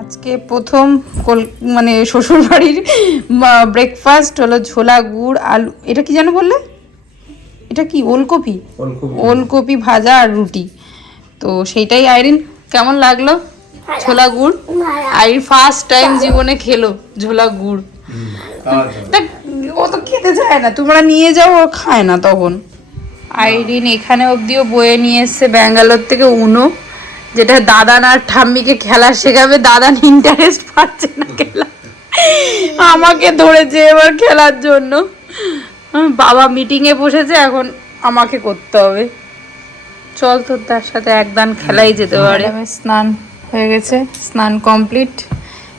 আজকে প্রথম মানে শ্বশুর বাড়ির ব্রেকফাস্ট হলো ছোলা গুড় আলু, এটা কি যেন বললে, এটা কি ওলকপি, ওলকপি ভাজা আর রুটি। তো সেইটাই আইরিন কেমন লাগলো ছোলা গুড়? আইরিন ফার্স্ট টাইম জীবনে খেলো ছোলা গুড়। ও তো খেতে চায় না, তোমরা নিয়ে যাও, ও খায় না তখন। আইরিন এখানে অবধিও বয়ে নিয়ে এসছে ব্যাঙ্গালোর থেকে উনো, যেটা দাদান আর ঠাম্মিকে খেলা শেখাবে। দাদান ইন্টারেস্ট পাচ্ছে না খেলা, আমাকে ধরেছে এবার খেলার জন্য। বাবা মিটিংয়ে বসেছে, এখন আমাকে করতে হবে। চল তোর তার সাথে একদান খেলাই যেতে পারে। স্নান হয়ে গেছে, স্নান কমপ্লিট।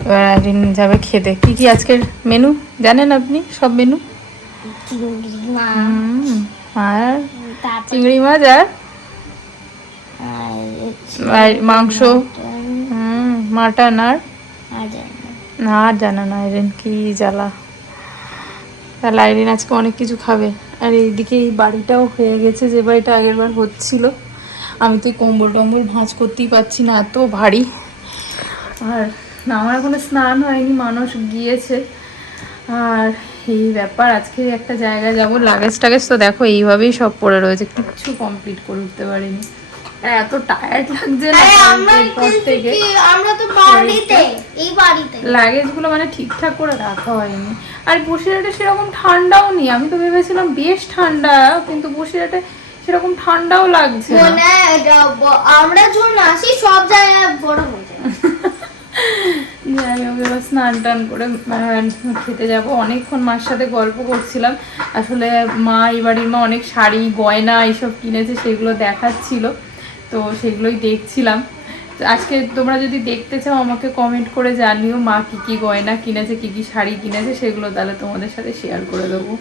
এবার আইরিন যাবে খেতে। কি কি আজকের মেনু জানেন আপনি? সব মেনু আর চিংড়ি মাছ আর মাংস, মাটন আর জানা না আইরিন, কি জ্বালা। তাহলে আইরিন আজকে অনেক কিছু খাবে। আর এইদিকে এই বাড়িটাও হয়ে গেছে, যে বাড়িটা আগের বার হচ্ছিল। আমি তো কম্বল টম্বল ভাঁজ করতেই পারছি না, এত ভারী। আর আমার এখনো স্নান হয়নি, মানুষ গিয়েছে। আর এই ব্যাপার, আজকে একটা জায়গায় যাবো। লাগেজ টাগেজ তো দেখো এইভাবেই সব পড়ে রয়েছে, কিচ্ছু কমপ্লিট করে উঠতে পারিনি। এত টায়ার্ড লাগছে না এরপর থেকে। লাগেজ গুলো মানে ঠিকঠাক করে রাখা হয়নি। আর বসিরহাটে সেরকম ঠান্ডাও নেই। আমি তো ভেবেছিলাম বেশ ঠান্ডা, কিন্তু বসিরহাটে সেরকম ঠান্ডাও লাগছে না। আমরা যখন আসি সব জায়গায় বড় হয়ে যায়। যাই হোক, এবার স্নান টান করে খেতে যাব। অনেকক্ষণ মার সাথে গল্প করছিলাম। আসলে মা, এই বাড়ির মা অনেক শাড়ি গয়না এইসব কিনেছে, সেগুলো দেখাচ্ছিল। তো সেগুলোই দেখছিলাম। আজকে তোমরা যদি দেখতে চাও আমাকে কমেন্ট করে জানিও, মা কী কী গয়না কিনেছে, কী কী শাড়ি কিনেছে, সেগুলো তাহলে তোমাদের সাথে শেয়ার করে দেবো।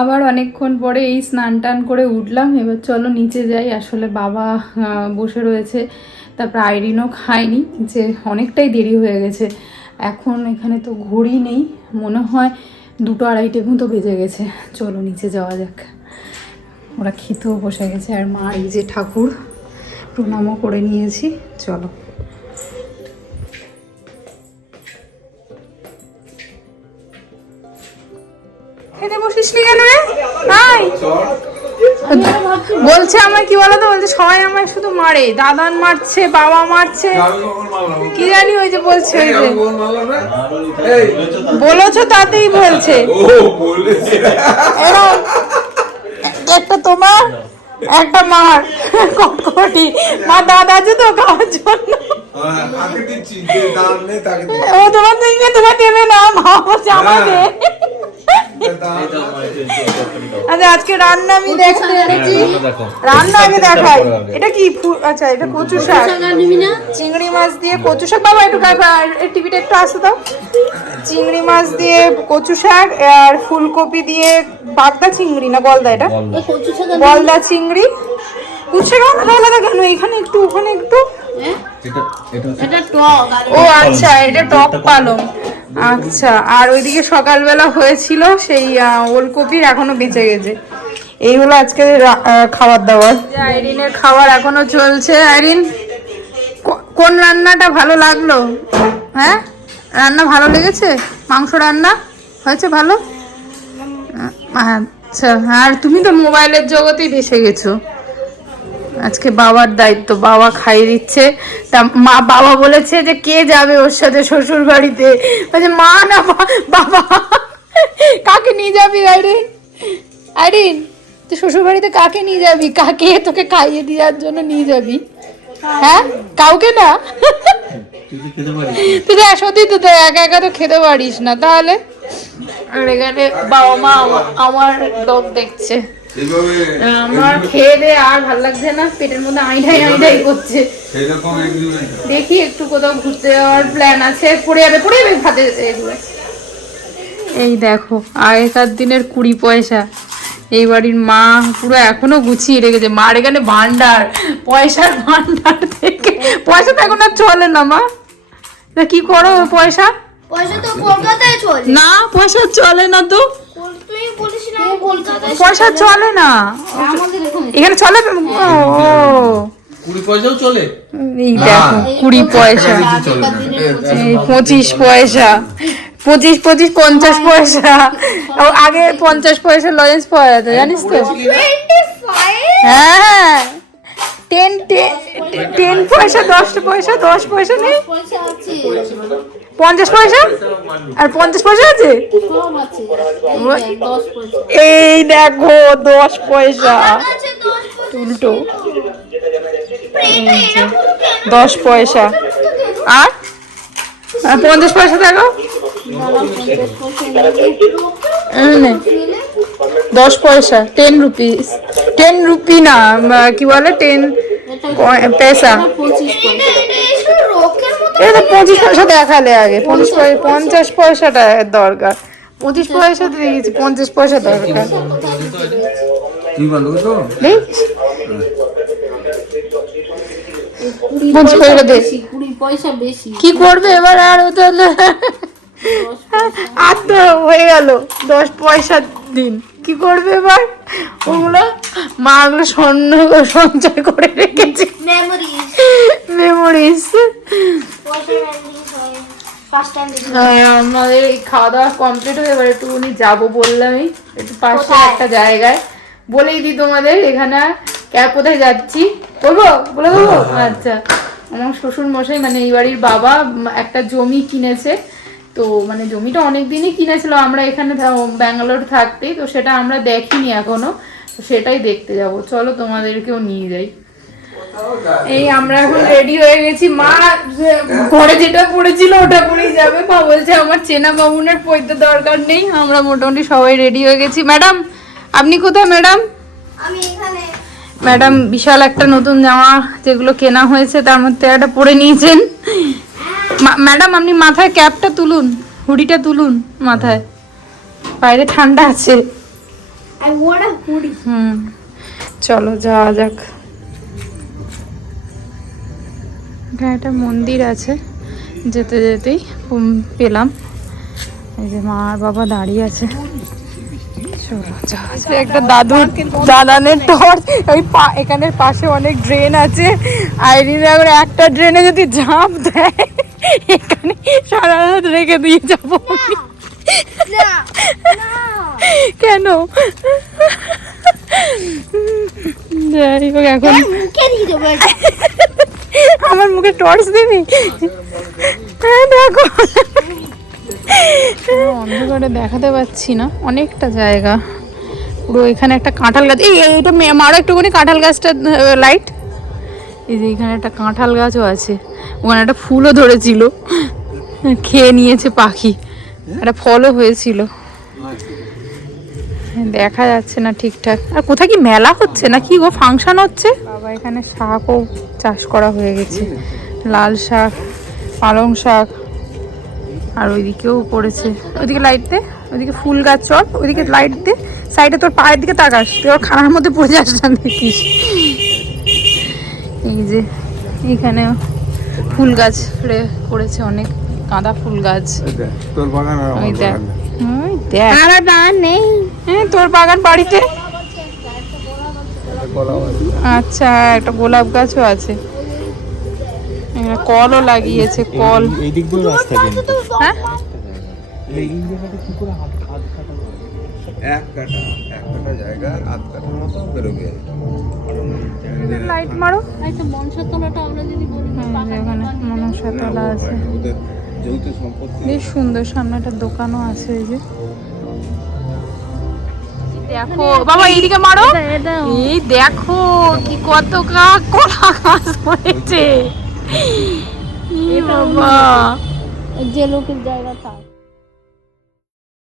আবার অনেকক্ষণ পরে এই স্নান টান করে উঠলাম। এবার চলো নিচে যাই। আসলে বাবা বসে রয়েছে, তারপর আইরিনও খায়নি, যে অনেকটাই দেরি হয়ে গেছে। এখন এখানে তো ঘড়ি নেই, মনে হয় 2-2:30 মতো বেজে গেছে। চলো নিচে যাওয়া যাক। ওরা খেতেও বসে গেছে। আর মা এই যে ঠাকুর প্রণামও করে নিয়েছি, চলো। খেতে বসিস নি কেন রে? বলছে আমায় কি বলতো, বলছে সবাই আমায় শুধু মারে, দাদান মারছে, বাবা মারছে, কি জানি ওই যে বলছে, ওই যে বলেছো তাতেই বলছে। একটা তোমার একটা মার কটকটি, মা দাদা আছে তো খাওয়ার জন্য। ও তোমার দিকে তোমার দেবে না, মা বলছে আমাদের। আচ্ছা আজকে রান্না আমি দেখতে এনেছি, রান্না আগে দেখাই। এটা কি? আচ্ছা এটা কচু শাক, চিংড়ি মাছ দিয়ে কচু শাক। বাবা একটু টিভিটা একটু আসতে দাও। চিংড়ি মাছ দিয়ে কচু শাক আর ফুলকপি দিয়ে বাগদা চিংড়ি না গলদা, এটা গলদা চিংড়ি। কচু শাক আলাদা কেন? এখানে একটু ওখানে একটু। ও আচ্ছা, এটা টক পালং। আচ্ছা, আর ওইদিকে সকালবেলা হয়েছিল সেই ওলকপির, এখনো বেঁচে গেছে। এই হলো আজকে খাবার দাবার। আইরিনের খাবার এখনো চলছে। আইরিন, কোন রান্নাটা ভালো লাগলো? হ্যাঁ, রান্না ভালো লেগেছে? মাংস রান্না হয়েছে ভালো? আচ্ছা, আর তুমি তো মোবাইলের জগতেই ভেসে গেছো। আজকে বাবার দায়িত্ব, বাবা খাইয়ে দিচ্ছে। তা মা, বাবা বলেছে যে কে যাবে ওর সাথে শ্বশুর বাড়িতে, বলছে মা না বাবা। কাকে নিয়ে যাবি আইরিন? আইরিন, তুই শ্বশুর বাড়িতে কাকে নিয়ে যাবি? কাকে তোকে খাইয়ে দেওয়ার জন্য নিয়ে যাবি? হ্যাঁ, কাউকে না। তুই তো সত্যি, তুই তো একা একা তো খেতে পারিস না। তাহলে আর এখানে বাবা মা আমার লোক দেখছে। আমার খেয়ে দে আর ভাল লাগছে না, পেটের মধ্যে আইডাই করছে। দেখি একটু কোথাও ঘুরতে যাওয়ার প্ল্যান আছে। পড়ে যাবে ভাতে এগুলো। এই দেখো আগেকার দিনের 20 পয়সা, এই বাড়ির মা পুরো এখনো গুছিয়ে রেখেছে। মার এখানে ভান্ডার, পয়সার ভান্ডার থেকে। পয়সা তো এখন আর চলে না মা, কি করো পয়সা? পয়সা তো কলকাতায় চলে না, পয়সা চলে না তো, পয়সা চলে না এখানে, চলে। ও পয়সাও চলে? এই দেখো 20 পয়সা, এই 25 পয়সা, 25 50 পয়সা। আগে 50 পয়সা লজেন্স পাওয়া যেত, জানিস তো? হ্যাঁ 10 পয়সা, 10 পয়সা, 10 পয়সা নেই, 50 পয়সা আর 50 পয়সা আছে। এই দেখো 10 পয়সা উল্টো, 10 পয়সা আর 50 পয়সা দেখো, 10 পয়সা, 10 রুপিস, 10 রুপি না কি বলে 10 পয়সা। এটা 25 পয়সা দেখালে আগে, 50 পয়সাটা দরকার, 25 পয়সা দিয়ে দিয়েছি, 50 পয়সা দরকার। কি করবে এবার? আর ও তাহলে আর তো হয়ে গেল 10 পয়সা দিন, কি করবে এবার? ওগুলো মা ওগুলো সঞ্চয় করে রেখেছে, মেমোরিজ। আমাদের এই খাওয়া দাওয়া কমপ্লিট হয়ে এবার একটুখানি যাবো বললামই, একটু পাশে একটা জায়গায়। বলেই দিই তোমাদের এখানে কোথায় যাচ্ছি, বলবো বলে দেবো? আচ্ছা, আমার শ্বশুর মশাই মানে এই বাড়ির বাবা একটা জমি কিনেছে, তো মানে জমিটা অনেক দিনই কিনেছিল আমরা এখানে ব্যাঙ্গালোর থাকতেই, তো সেটা আমরা দেখিনি এখনো, তো সেটাই দেখতে যাব। চলো তোমাদেরকেও নিয়ে যাই। এই আমরা এখন রেডি হয়ে গেছি, মা ঘরে যেটা পড়েছিল ওটা পরেই যাবে, মা বলছে আমার চেনা বামুনের পড়তে দরকার নেই। আমরা মোটামুটি সবাই রেডি হয়ে গেছি। ম্যাডাম আপনি কোথায়? ম্যাডাম ম্যাডাম বিশাল একটা নতুন জামা যেগুলো কেনা হয়েছে তার মধ্যে একটা পরে নিয়েছেন। ম্যাডাম আপনি মাথায় ক্যাপটা তুলুন, হুডিটা তুলুন মাথায়, বাইরে ঠান্ডা আছে। চলো যাওয়া যাক। এখানে একটা মন্দির আছে, যেতে যেতেই পেলাম। এই যে মা আর বাবা দাঁড়িয়ে আছে। একটা দাদানের টর্চ, ওই এখানের পাশে অনেক ড্রেন আছে, আইরিন একটা ড্রেনে যদি ঝাঁপ দেয় এখানে সারা রাত রেখে দিয়ে যাবো। কেন? যাই হোক, এখন আমার মুখে টর্চ দিবি? হ্যাঁ দেখো, অন্ধকারে দেখাতে পাচ্ছি না, অনেকটা জায়গা পুরো। এখানে একটা কাঁঠাল গাছ, এইটা মারো একটুখানি কাঁঠাল গাছটা লাইট। এই যে এখানে একটা কাঁঠাল গাছও আছে, ওখানে একটা ফুলও ধরেছিল, খেয়ে নিয়েছে পাখি, একটা ফলও হয়েছিল, দেখা যাচ্ছে না ঠিকঠাক। আর কোথায় কি মেলা হচ্ছে না কি গো, ফাংশন হচ্ছে? বাবা এখানে শাকও চাষ করা হয়ে গেছে, লাল শাক, পালং শাক, আর ওইদিকেও করেছে। ওইদিকে লাইট দে, ওইদিকে ফুল গাছ, চল ওইদিকে লাইট দে, সাইডে তোর পায়ের দিকে তাকাস, তুই ওর খানার মধ্যে পড়ে যাস না দেখিস। এই যে এখানে ফুল গাছ করেছে অনেক, গাঁদা ফুল গাছ। তোর বাগান আর আমার বাগান? ওই দেখ, আমার বাগান নেই। হ্যাঁ তোর বাগান বাড়িতে? আচ্ছা, একটা গোলাপ গাছও আছে, কলও লাগিয়েছে, কল। এই দিক দিয়ে রাস্তা কিন্তু, হ্যাঁ এই জায়গাটা কি করে হাত কাটা হবে? এক কাটা জায়গা হাত কাটার মতো বেরোবে। লাইট মারো। আচ্ছা, মনসাতলাটা আমরা যদি বলি, ওখানে মনসাতলা আছে, ওদের যৌথ সম্পত্তি, বেশ সুন্দর। সামনে একটা দোকানও আছে। এই যে দেখো বাবা, এইদিকে মারো, এই দেখো কি কত কলা গাছ হয়েছে। বাবা যে লোকের জায়গা থাক।